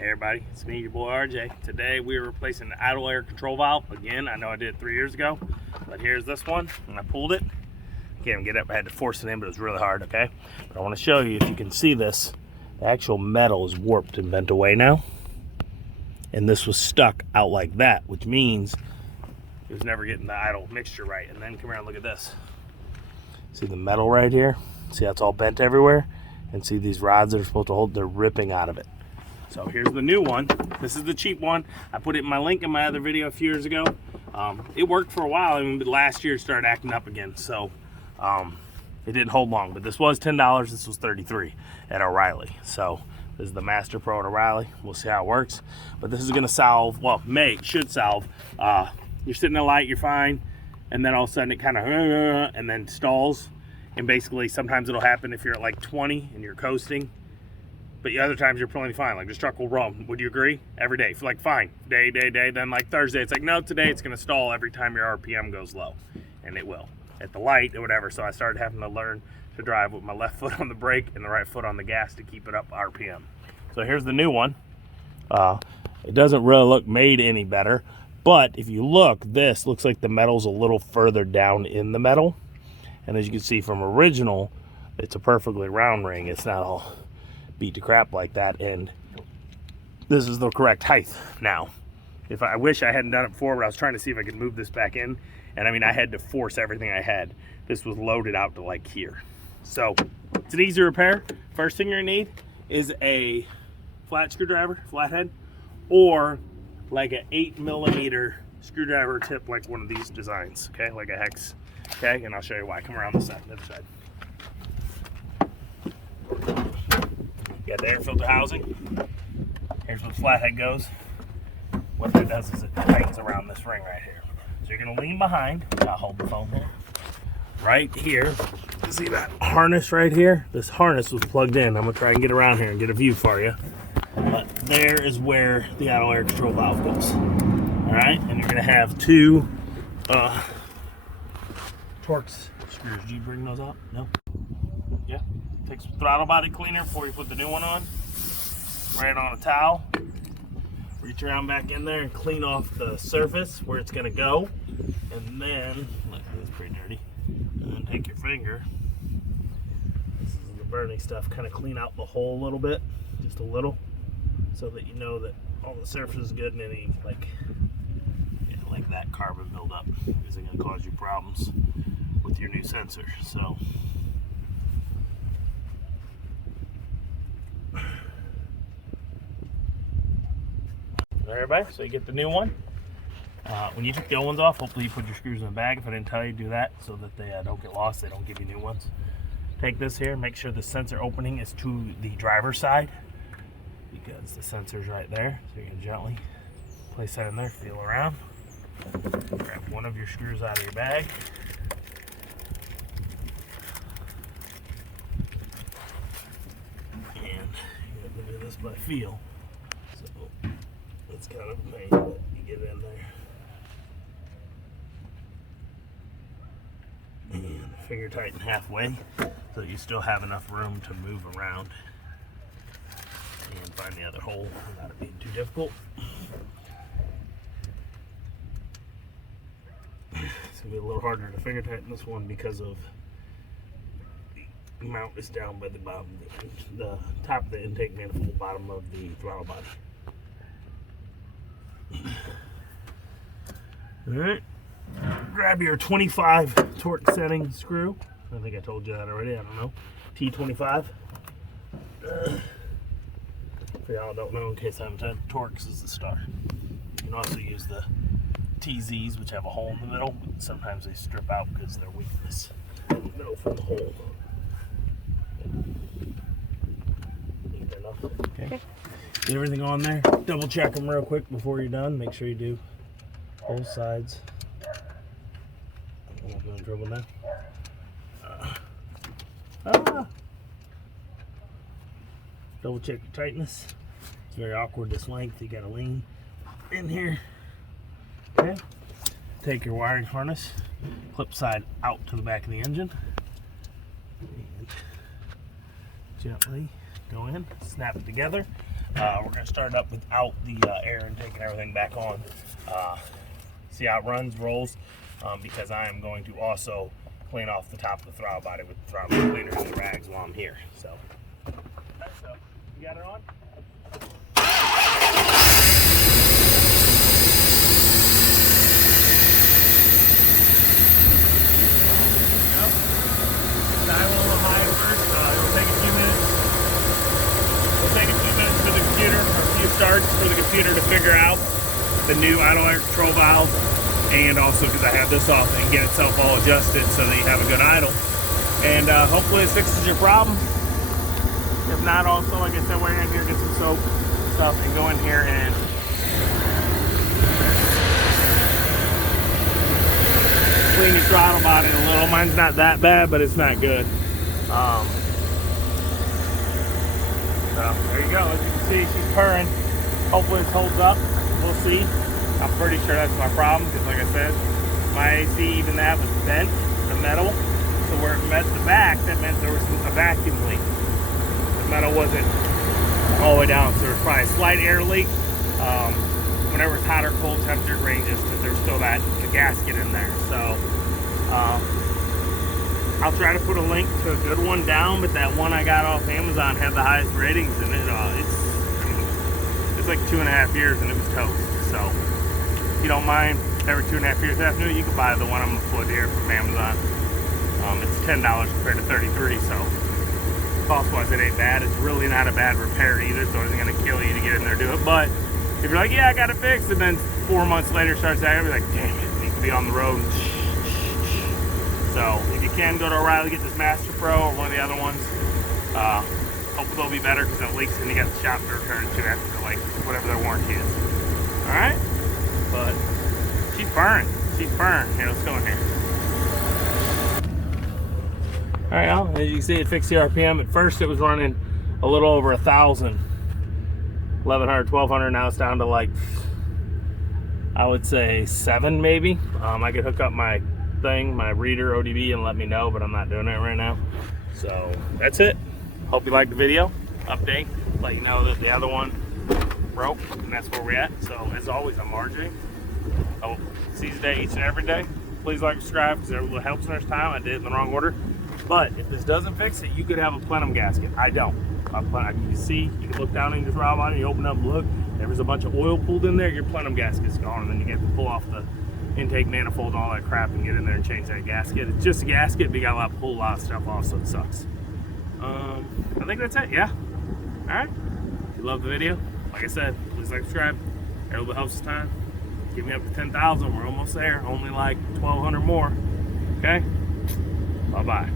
Hey everybody, it's me, your boy RJ. Today we are replacing the idle air control valve. Again, I know I did it 3 years ago, but here's this one, and I pulled it. Can't even get up, I had to force it in, but it was really hard, okay? But I want to show you, if you can see this, the actual metal is warped and bent away now. And this was stuck out like that, which means it was never getting the idle mixture right. And then come here and look at this. See the metal right here? See how it's all bent everywhere? And see these rods that are supposed to hold, they're ripping out of it. So here's the new one. This is the cheap one. I put it in my link in my other video a few years ago. It worked for a while, and last year it started acting up again. So it didn't hold long, but this was $10. This was $33 at O'Reilly. So this is the Master Pro at O'Reilly. We'll see how it works. But this is gonna solve, well, should solve. You're sitting in a light, you're fine, and then all of a sudden it kind of, and then stalls. And basically sometimes it'll happen if you're at like 20 and you're coasting. But other times you're plenty fine, like this truck will run. Would you agree? Every day, like fine, day. Then like Thursday, it's like, no, today it's gonna stall every time your RPM goes low. And it will, at the light or whatever. So I started having to learn to drive with my left foot on the brake and the right foot on the gas to keep it up RPM. So here's the new one. It doesn't really look made any better, but if you look, this looks like the metal's a little further down in the metal. And as you can see from original, it's a perfectly round ring. It's not all beat to crap like that, and this is the correct height now. If I wish I hadn't done it before, but I was trying to see if I could move this back in, and I mean I had to force everything I had. This was loaded out to like here. So it's an easy repair. First thing you're gonna need is a flat screwdriver, flathead, or like an 8mm screwdriver tip, like one of these designs, okay, like a hex, okay. And I'll show you why. Come around this side, the other side. Got the air filter housing. Here's where the flathead goes. What that does is it tightens around this ring right here. So you're gonna lean behind. I'll hold the phone here. Right here, you see that harness right here? This harness was plugged in. I'm gonna try and get around here and get a view for you. But there is where the idle air control valve goes. All right, and you're gonna have two Torx screws. Do you bring those up? No? Yeah. Take some throttle body cleaner before you put the new one on. Right on a towel. Reach around back in there and clean off the surface where it's gonna go. And then, look, it's pretty dirty. And then take your finger. This is the burning stuff. Kind of clean out the hole a little bit, just a little, so that you know that all the surface is good and any like that carbon buildup isn't gonna cause you problems with your new sensor. So. Everybody, so you get the new one. When you took the old ones off, hopefully you put your screws in the bag. If I didn't tell you, do that so that they don't get lost. They don't give you new ones. Take this here, make sure the sensor opening is to the driver's side, because the sensor's right there. So you're gonna gently place that in there, feel around. Grab one of your screws out of your bag. And you're gonna do this by feel. It's kind of a pain, but you get in there. And finger tighten halfway so that you still have enough room to move around and find the other hole without it being too difficult. It's gonna be a little harder to finger tighten this one because of the mount is down by the bottom, the top of the intake manifold, bottom of the throttle body. Alright, grab your 25 torque setting screw. I think I told you that already, I don't know. T25. For y'all don't know, in case I haven't said, Torx is the star. You can also use the TZs, which have a hole in the middle, but sometimes they strip out because of their weakness. You know from the hole. Okay. Get everything on there. Double check them real quick before you're done. Make sure you do both sides. I'm not doing dribble now. Double check your tightness. It's very awkward this length. You gotta lean in here. Okay. Take your wiring harness, clip side out to the back of the engine, and gently go in, snap it together. We're going to start it up without the air intake and everything back on. See how it runs, rolls, because I am going to also clean off the top of the throttle body with the throttle cleaner and the rags while I'm here. So you got it on? Dial a little higher first. It'll take a few minutes. It'll take a few minutes for the computer, or a few starts for the computer to figure out the new idle air control valve, and also because I have this off and get itself all adjusted so that you have a good idle. And hopefully this fixes your problem. If not, also, like I said, we're in here, get some soap stuff, and go in here and clean your throttle body a little. Mine's not that bad, but it's not good. So there you go. As you can see, she's purring. Hopefully this holds up. We'll see. I'm pretty sure that's my problem because, like I said, my AC, even that was bent, the metal. So where it met the back, that meant there was a vacuum leak. The metal wasn't all the way down, so there was probably a slight air leak. Whenever it's hot or cold temperature ranges, because there's still that gasket in there. So I'll try to put a link to a good one down, but that one I got off Amazon had the highest ratings, and it's like 2.5 years and it was toast. So if you don't mind, every 2.5 years after it, you can buy the one I'm gonna put here from Amazon. It's $10 compared to $33, so cost-wise it ain't bad. It's really not a bad repair either, so it isn't gonna kill you to get in there and do it. But if you're like, yeah, I got it fixed, and then 4 months later starts acting, you're like, damn it, it needs to be on the road. So if you can, go to O'Reilly, get this Master Pro or one of the other ones. Hopefully they'll be better because it leaks and you got the shop to return it to after like whatever their warranty is. All right, but she's burning. She's burning. Here, let's go in here. All right, well, as you can see, it fixed the RPM. At first, it was running a little over 1,000, 1,100, 1,200. Now it's down to like, I would say 7 maybe. I could hook up my thing, my reader ODB, and let me know, but I'm not doing it right now. So that's it. Hope you liked the video update. Let you know that the other one broke, and that's where we're at. So as always, I'm RJ. I will see you today, each and every day. Please like, subscribe, because it helps next time. I did it in the wrong order. But if this doesn't fix it, you could have a plenum gasket. I don't. You can see, you can look down in your throttle body, you open up and look, there was a bunch of oil pulled in there, your plenum gasket's gone, and then you get to pull off the intake manifold and all that crap and get in there and change that gasket. It's just a gasket, but you got to pull a lot of stuff off, so it sucks. I think that's it, yeah. All right. If you love the video, like I said, please like, subscribe. It really helps us time. Get me up to 10,000. We're almost there. Only like 1,200 more. Okay? Bye-bye.